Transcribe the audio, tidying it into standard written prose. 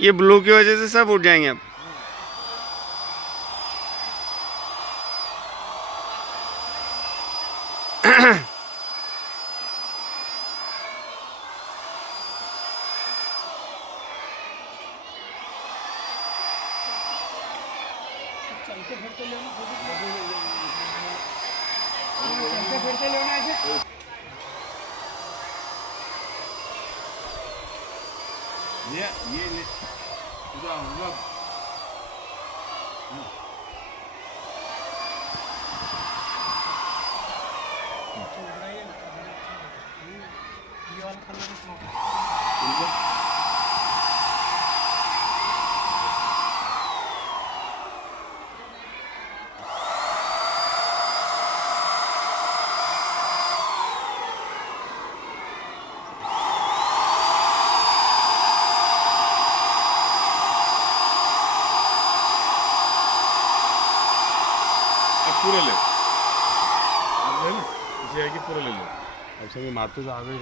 ये ब्लू की वजह से सब उठ जाएंगे अब। चलते फिरते लेना है। ये पूरे ले अब है ना, इसे आगे पूरे ले लो। अब से मैं मारते जाओगे